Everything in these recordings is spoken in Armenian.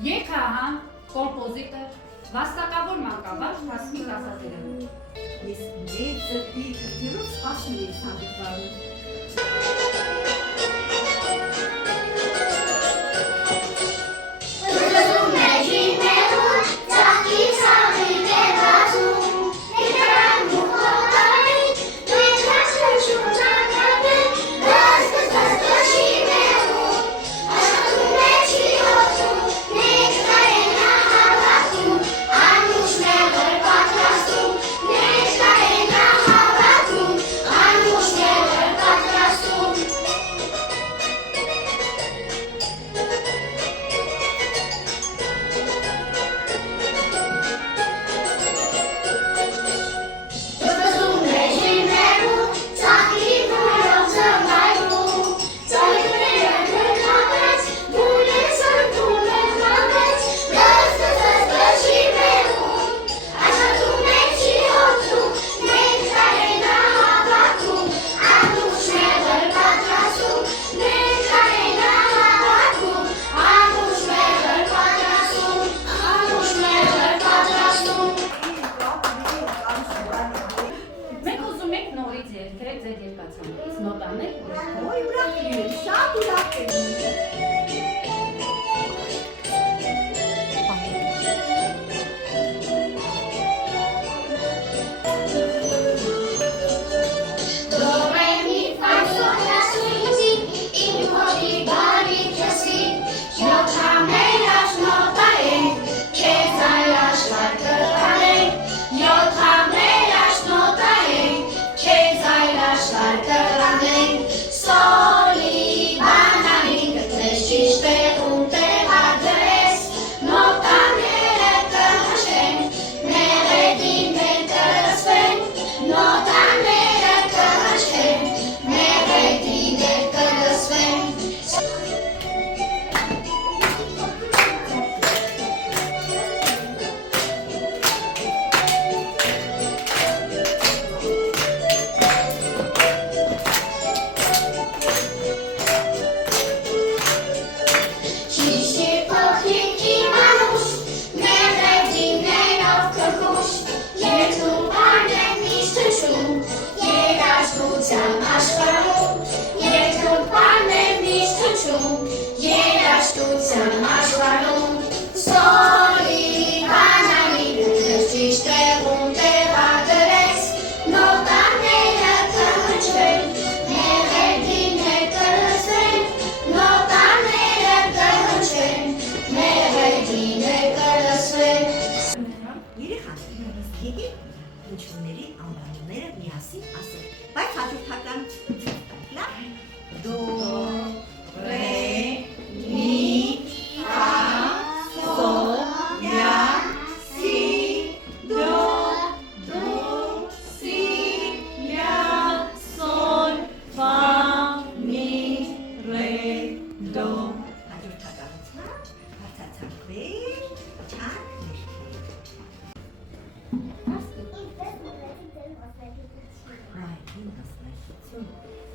Երգահան, կոմպոզիտոր, վաստակավոր մանկավարժ Հասմիկ Ազատելյան։ Ես մեծ զրտի կրտիրով սպասում ես հանդիպարում։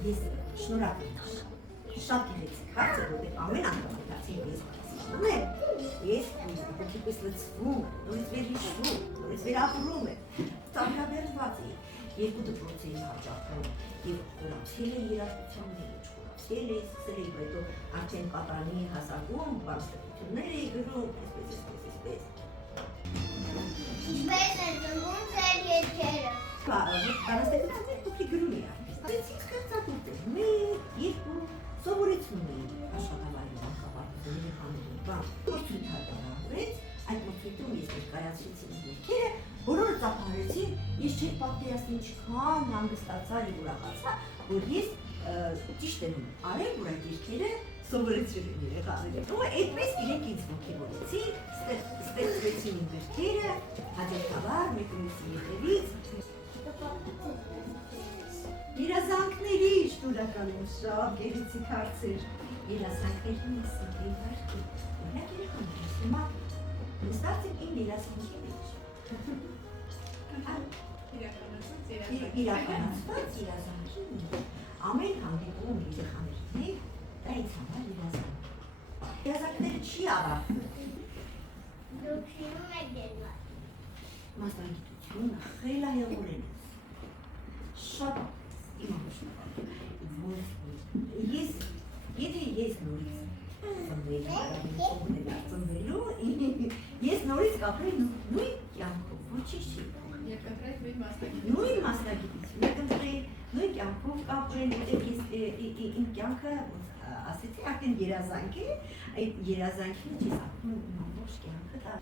Ես շնորհակալ եմ։ Շատ գեղեցիկ հարց է, որտեղ ամեն անգամ դարձի ես քիչ եմ։ Ես դիպուկից լցվում, նորից վերհիշվում, նորից վերապրում եմ։ Ծանրաբերված է։ Երկու դպրոց էի հաճախում եւ խորացել է երաժշտության մեջ, խորացել է, սկսել էի հետո արդեն կատարանի հասակում բարձրություններ էի գրում, այսպես։ Ինչպես են ծնվում ձեր երգերը։ Բանաստեղծությունների փոքրիկ գրում էի այսպես ստեղծագործել, մեկ, երկու, սովորեցնում էի աշխատավայրում անկապարտությունների երեխաներին, բան, մրցույթ հրավիրեց, այդ մրցույթում ես ներկայացրեցի իմ երգերը, բոլորը ծափահարեցին, ես չէի պատկերացնում ինչքան հանգստացա եւ ուրախացա, որ ես ճիշտ եմ արել, որ այդ երգերը սովորեցրել եմ երեխաներին։ Ու այդպես իրենք ինձ ոգևորեցին, ստեղծվեցին իմ երգերը, հաջորդաբար մեկումիսի ետևից երազանքների շնորհակալություն, շատ գեղեցիկ հարցեր։ Երազանքների սրտի վարքի, օրինակ երեխաներ, հիմա նստած եմ իմ երազանքի մեջ։ Իրականացված երազանքի մեջ, ամեն հանդիպում երեխաների հետ, դա ինձ համար երազանք։ Երազանքները չի ավարտվում, Դուքինում եք դերված։ Մասնագիտությունը խելայավորեն է։ Շատ Եթե նորից ես նորից կապրել նույն կյանքով, ոչինչ չի։ Նույն մասնագիտությունը կընտրել, նույն կյանքով կապրել, որտեղ ես իմ կյանքը ասեցի, արդեն երազանք է, այդ երազանքի մեջ ես ապրում իմ ամբողջ կյանքը դա։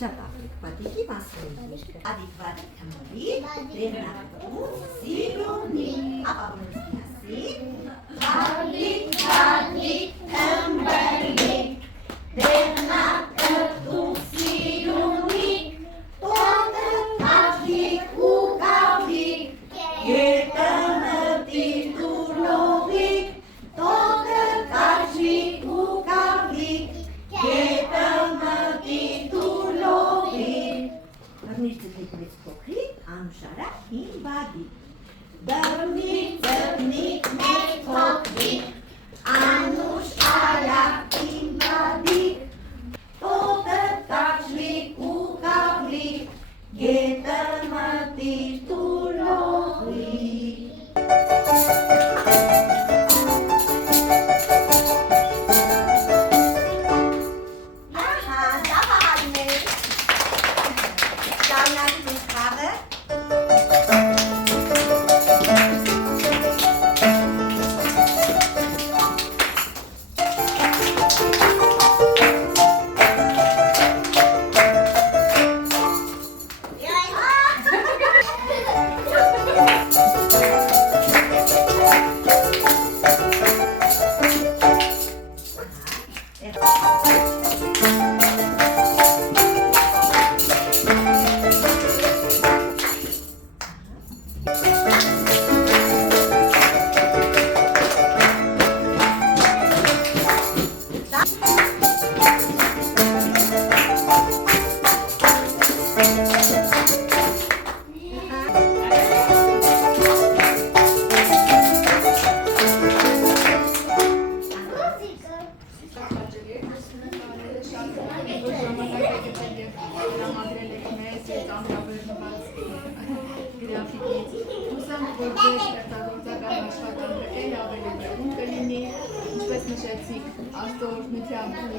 Շատ ախրիկ, բադիկի մասին Ադիկ բադիկ կմորի, վերնակուց, սիրունի, ապավորսնյասի Բադիկ, կմբրլիկ, վերնակուց, սիրունի Տոտը կաշիկ ու կավիկ, գետը մտիր տուրլովիկ Տոտը կաշիկ ու կավիկ Նիրցըքից փոքրիկ, անուշարակ հին բադիկ Դռնիկ, ձռնիկ, մեծ փոքրիկ Անուշ արակ հին բադիկ Տոտը կաշվիկ ու կավլիկ Գետը մտիր տուրլովիկ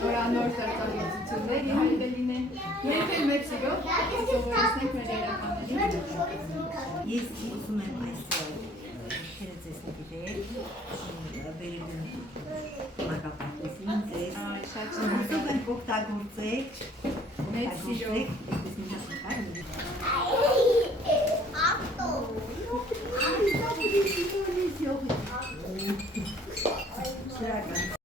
Նորանոր ստեղծագործություններ իհարկե լինեն, երբեք մեր սիրով սովորեցնենք մեր երեխաներին։ Ես ուզում եմ այսօր քերը ձեզ նվիրել, վերևում մակապարտեզին ձեզ, ուզում եմ օգտագործեք, մեծ սիրով։